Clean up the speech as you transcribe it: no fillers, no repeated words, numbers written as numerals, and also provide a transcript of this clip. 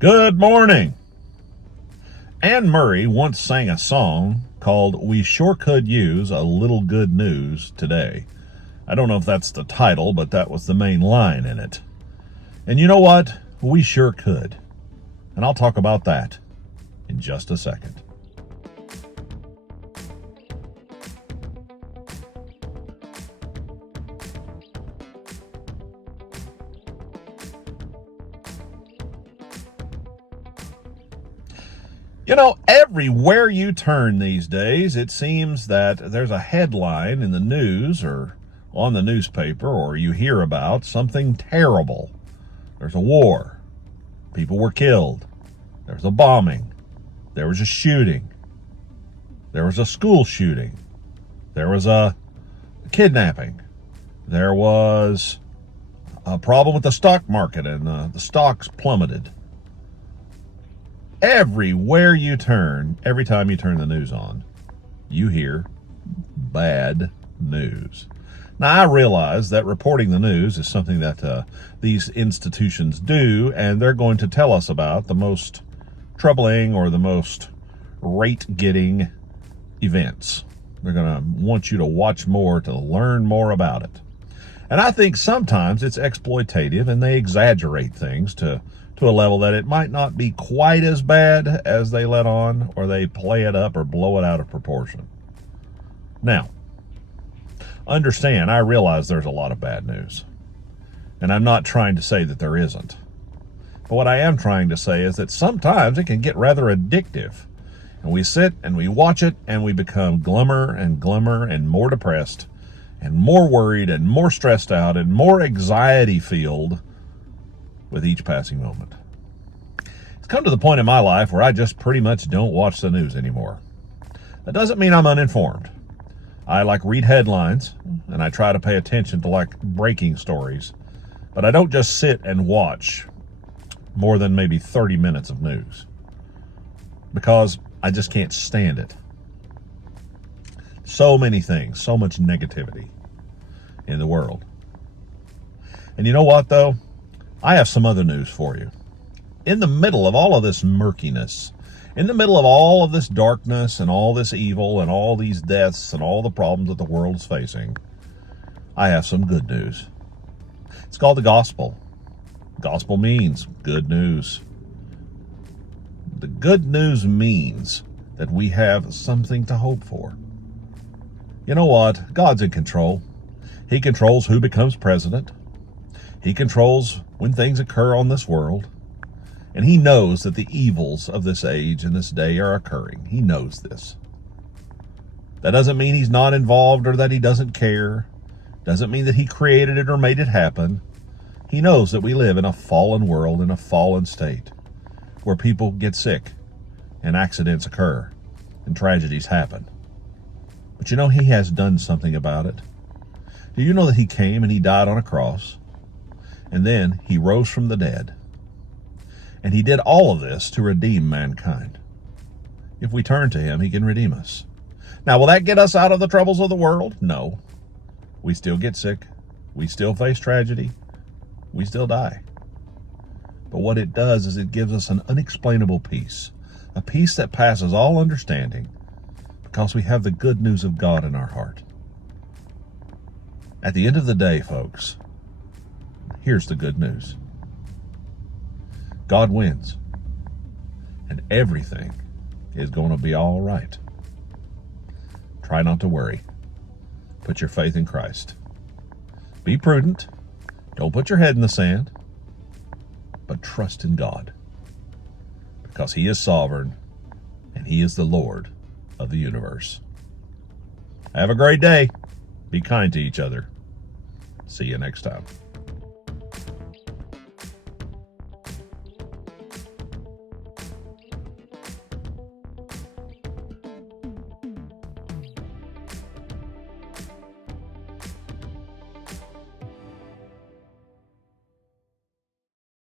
Good morning. Anne Murray once sang a song called "We Sure Could Use a Little Good News Today." I don't know if that's the title, but that was the main line in it. And you know what? We sure could. And I'll talk about that in just a second. You know, everywhere you turn these days, it seems that there's a headline in the news or on the newspaper, or you hear about something terrible. There's a war. People were killed. There's a bombing. There was a shooting. There was a school shooting. There was a kidnapping. There was a problem with the stock market, and the stocks plummeted. Everywhere you turn, every time you turn the news on, you hear bad news. Now, I realize that reporting the news is something that these institutions do, and they're going to tell us about the most troubling or the most rate-getting events. They're going to want you to watch more to learn more about it. And I think sometimes it's exploitative, and they exaggerate things to a level that it might not be quite as bad as they let on, or they play it up or blow it out of proportion. Now, understand, I realize there's a lot of bad news, and I'm not trying to say that there isn't. But what I am trying to say is that sometimes it can get rather addictive, and we sit and we watch it, and we become glummer and more depressed and more worried and more stressed out and more anxiety-filled with each passing moment. It's come to the point in my life where I just pretty much don't watch the news anymore. That doesn't mean I'm uninformed. I read headlines, and I try to pay attention to breaking stories, but I don't just sit and watch more than maybe 30 minutes of news, because I just can't stand it. So many things, so much negativity in the world. And you know what, though? I have some other news for you. In the middle of all of this murkiness, in the middle of all of this darkness and all this evil and all these deaths and all the problems that the world is facing, I have some good news. It's called the gospel. Gospel means good news. The good news means that we have something to hope for. You know what? God's in control. He controls who becomes president. He controls when things occur on this world. And he knows that the evils of this age and this day are occurring. He knows this. That doesn't mean he's not involved or that he doesn't care. Doesn't mean that he created it or made it happen. He knows that we live in a fallen world, in a fallen state, where people get sick and accidents occur and tragedies happen. But you know, he has done something about it. Do you know that he came and he died on a cross? And then he rose from the dead. And he did all of this to redeem mankind. If we turn to him, he can redeem us. Now, will that get us out of the troubles of the world? No. We still get sick. We still face tragedy. We still die. But what it does is it gives us an unexplainable peace. A peace that passes all understanding, because we have the good news of God in our heart. At the end of the day, folks, here's the good news. God wins, and everything is going to be all right. Try not to worry. Put your faith in Christ. Be prudent. Don't put your head in the sand, but trust in God, because he is sovereign and he is the Lord of the universe. Have a great day. Be kind to each other. See you next time.